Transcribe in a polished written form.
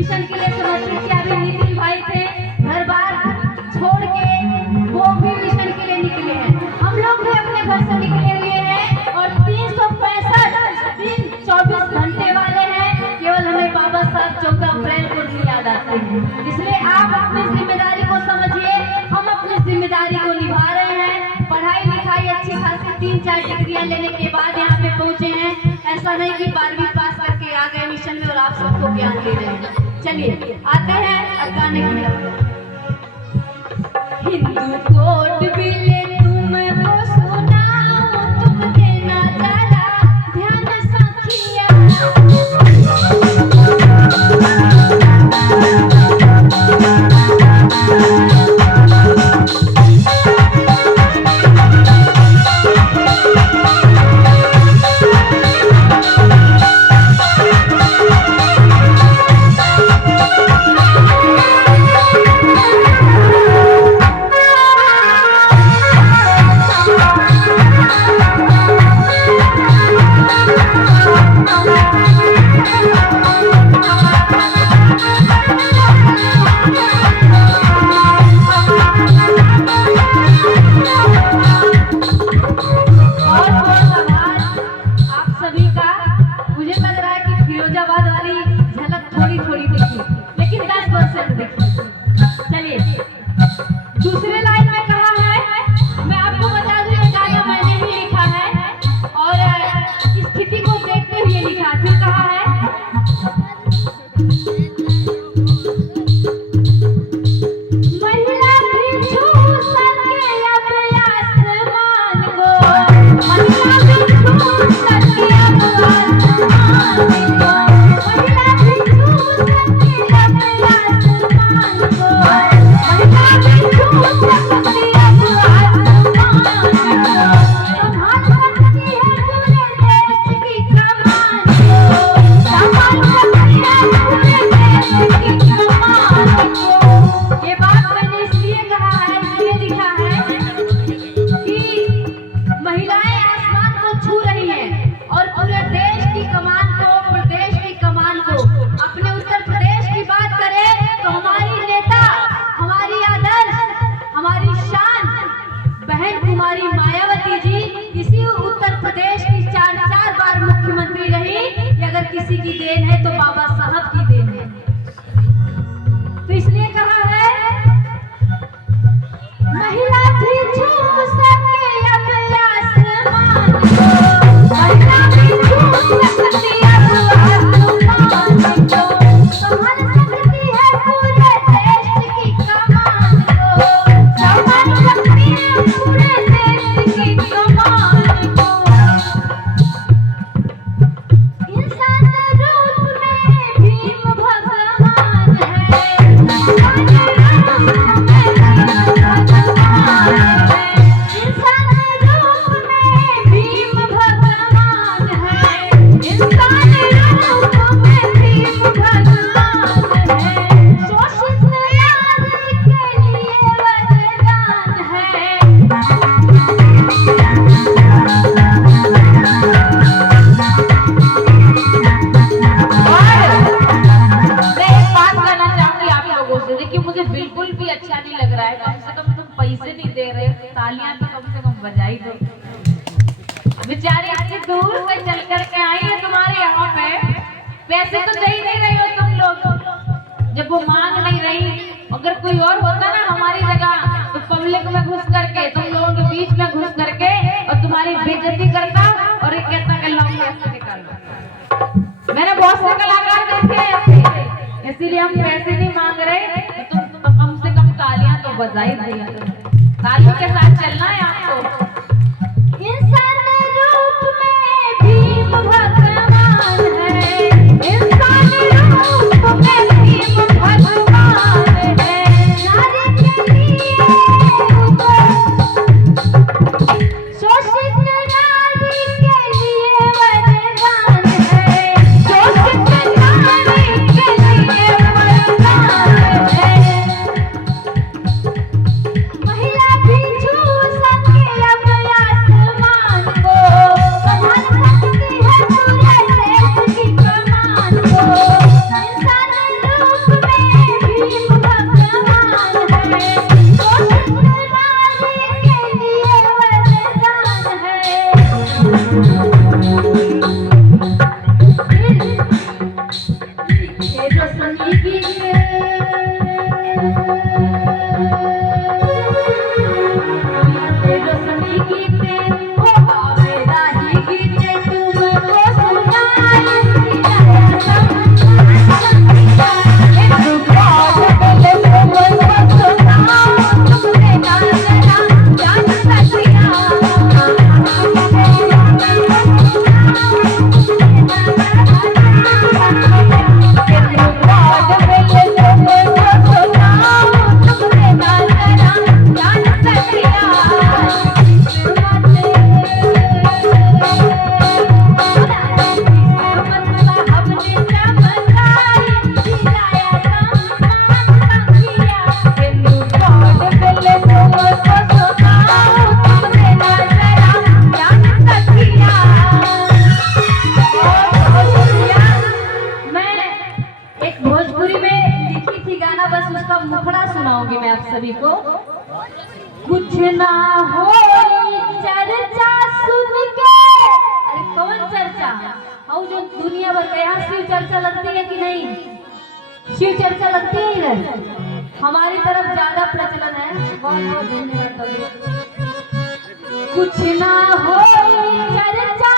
Mission के लिए समर्पित किया। अभी नितिन भाई थे, घर बार छोड़ के वो भी मिशन के लिए निकले हैं। हम लोग भी अपने घर से निकले हुए हैं और 365 दिन 24 घंटे वाले हैं। केवल हमें बाबा साहब 14 अप्रैल को नहीं याद आते हैं। इसलिए आप अपनी जिम्मेदारी को समझिए, हम अपनी जिम्मेदारी को निभा रहे हैं। पढ़ाई लिखाई अच्छी खासी 3-4 डिग्रियां लेने के बाद यहाँ पे पहुंचे हैं। ऐसा नहीं कि 12वीं पास करके आ गए मिशन में और आप सबको ज्ञान दे रहे हैं। चलिए आते हैं अब गाने की। हिंदू कोड बिले तुमको सुनाओ, तुम देना जरा ध्यान सखिया। दूसरे लाइन में कहा है, मैं आपको बता दूं ये गाना मैंने ही लिखा है और स्थिति को देखते हुए लिखा। फिर कहा है, महिला भी छू सके अब आसमान को, महिला भी छू सके अब आसमान को, महिला भी छू सके अब आसमान को, महिला भी किसी की देन है तो बाबा साहब की देन है। तो इसलिए कहा है, महिला भी छू सके अब आसमान को, महिला भी छू सकती अब आसमान को, संभाल सकती है पूरे देश की कमान को, संभाल सकती है पूरे देश की कमान को। बिल्कुल भी अच्छा नहीं लग रहा है। कम से कम तुम पैसे नहीं दे रहे, तालियां तो कम से कम बजाई दो। बेचारी इतनी दूर से चल करके आई है तुम्हारे यहाँ पे, पैसे तो दे ही नहीं रही हो तुम लोग। जब वो मांग नहीं रही, अगर कोई और होता ना हमारी जगह तो पब्लिक में घुस करके, तुम लोगों के बीच में घुस करके और तुम्हारी बेइज्जती करता और एक कहता कि लाओ पैसे निकाल दो। मैंने बहुत से कलाकार देखे ऐसे, इसीलिए हम पैसे नहीं मांग रहे। तुम कम से कम तालियां तो बजाई दिया, तालियों के साथ चलना है आपको। इंसान रूप में भीम भगवान है, इंसान रूप में भीम भगवान है, नारी के लिए शोषित नारी के लिए वरदान है, शोषित नारी के लिए वरदान है। महिला भी छू सके अब कुछ ना हो चर्चा सुन के। अरे कौन चर्चा? और जो दुनिया भर का यहाँ शिव चर्चा लगती है कि नहीं? शिव चर्चा लगती है इधर? हमारी तरफ ज्यादा प्रचलन है। बहुत बहुत धन्यवाद। कुछ ना हो चर्चा